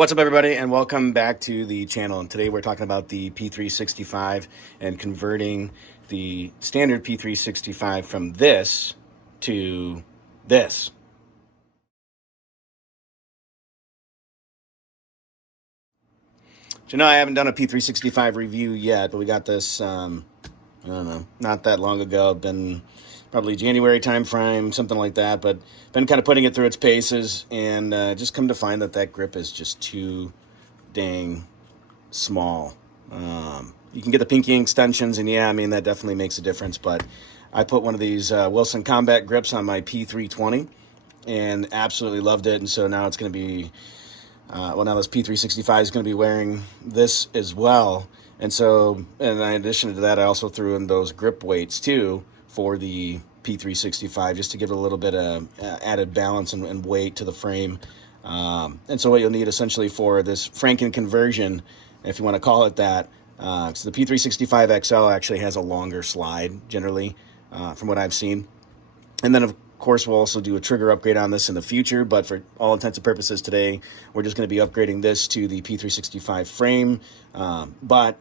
What's up, everybody, and welcome back to the channel. And today we're talking about the P365 and converting the standard P365 from this to this. So I haven't done a P365 review yet, but we got this, I don't know, not that long ago. Been probably January time frame, something like that, but been kind of putting it through its paces and just come to find that that grip is just too dang small. You can get the pinky extensions, and yeah, I mean, that definitely makes a difference, but I put one of these Wilson Combat grips on my P320 and absolutely loved it. And so now it's going to be well, now this P365 is going to be wearing this as well. And so, and in addition to that, I also threw in those grip weights too for the P365, just to give it a little bit of added balance and weight to the frame. And so what you'll need essentially for this franken conversion, if you want to call it that, so the P365xl actually has a longer slide generally, from what I've seen. And then of course we'll also do a trigger upgrade on this in the future, but for all intents and purposes today, we're just going to be upgrading this to the P365 frame. But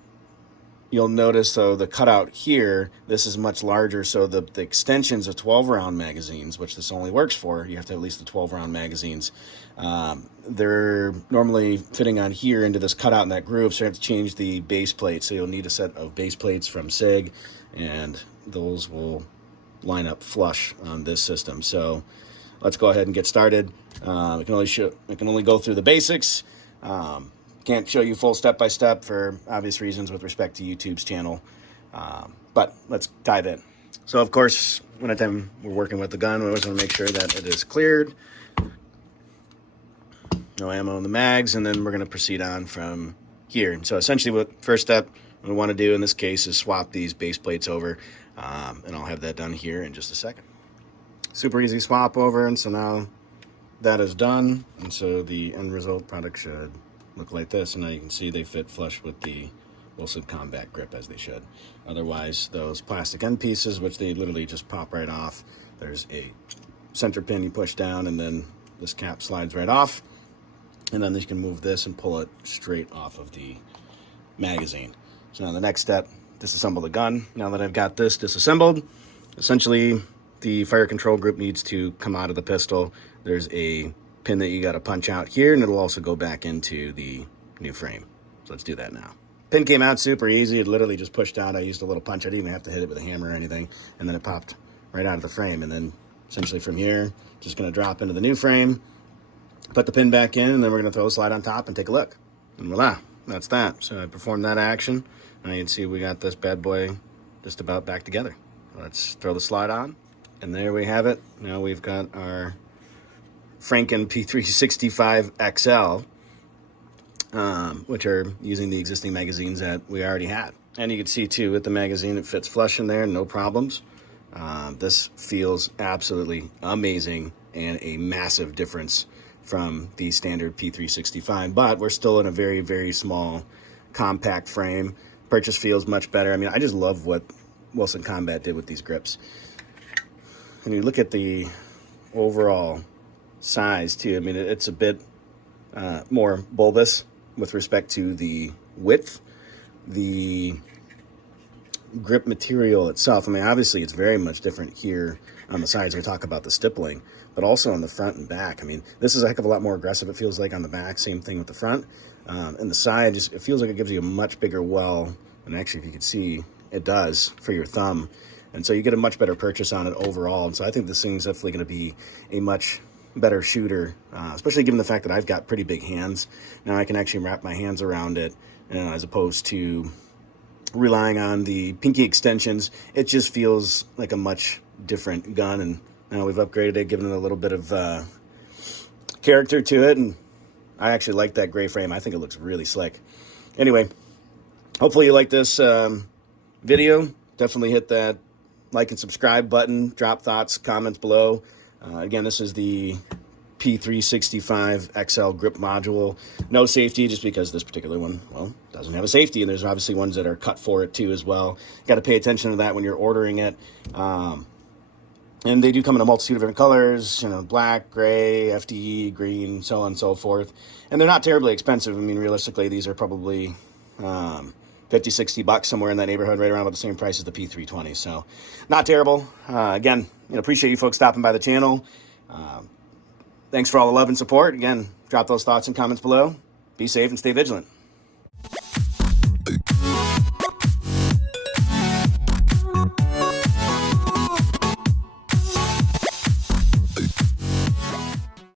you'll notice, though, the cutout here, this is much larger, so the extensions of 12-round magazines, which this only works for, you have to have at least the 12-round magazines, they're normally fitting on here into this cutout in that groove, so you have to change the base plate. So you'll need a set of base plates from SIG, and those will line up flush on this system. So let's go ahead and get started. I can only go through the basics. Can't show you full step-by-step for obvious reasons with respect to YouTube's channel, but let's dive in. So of course, when anytime we're working with the gun, we always want to make sure that it is cleared, no ammo in the mags, and then we're going to proceed on from here. So essentially what first step we want to do in this case is swap these base plates over, and I'll have that done here in just a second. Super easy swap over, and so now that is done, and so the end result product should look like this. And now you can see they fit flush with the Wilson Combat grip, as they should. Otherwise, those plastic end pieces, which they literally just pop right off, there's a center pin you push down, and then this cap slides right off, and then you can move this and pull it straight off of the magazine. So now the next step, disassemble the gun. Now that I've got this disassembled, essentially the fire control group needs to come out of the pistol. There's a pin that you got to punch out here, and it'll also go back into the new frame. So let's do that now. Pin came out super easy. It literally just pushed out. I used a little punch. I didn't even have to hit it with a hammer or anything, and then it popped right out of the frame. And then essentially from here, just going to drop into the new frame, put the pin back in, and then we're going to throw a slide on top and take a look. And voila, that's that. So I performed that action, and you can see we got this bad boy just about back together. Let's throw the slide on, and there we have it. Now we've got our Franken P365xl, which are using the existing magazines that we already had. And you can see too, with the magazine, it fits flush in there, no problems. This feels absolutely amazing and a massive difference from the standard P365, but we're still in a very, very small, compact frame. Purchase feels much better. I mean, I just love what Wilson Combat did with these grips. And you look at the overall size too, I mean, it's a bit more bulbous with respect to the width. The grip material itself, I mean, obviously it's very much different here on the sides. We talk about the stippling, but also on the front and back. I mean, this is a heck of a lot more aggressive, it feels like, on the back. Same thing with the front. And the side, just, it feels like it gives you a much bigger well, and actually, if you could see, it does for your thumb. And so you get a much better purchase on it overall. And so I think this thing's definitely going to be a much better shooter, especially given the fact that I've got pretty big hands. Now I can actually wrap my hands around it, as opposed to relying on the pinky extensions. It just feels like a much different gun, and now we've upgraded it, given it a little bit of character to it, and I actually like that gray frame. I think it looks really slick. Anyway, hopefully you like this video. Definitely hit that like and subscribe button. Drop thoughts, comments below. Again, this is the P365xl grip module. No safety, just because this particular one, well, doesn't have a safety, and there's obviously ones that are cut for it too as well. Got to pay attention to that when you're ordering it. And they do come in a multitude of different colors, black, gray, FDE, green, so on and so forth. And they're not terribly expensive. I mean, realistically, these are probably 50, 60 bucks, somewhere in that neighborhood, right around about the same price as the P320. So not terrible. Again, appreciate you folks stopping by the channel. Thanks for all the love and support. Again, drop those thoughts and comments below. Be safe and stay vigilant.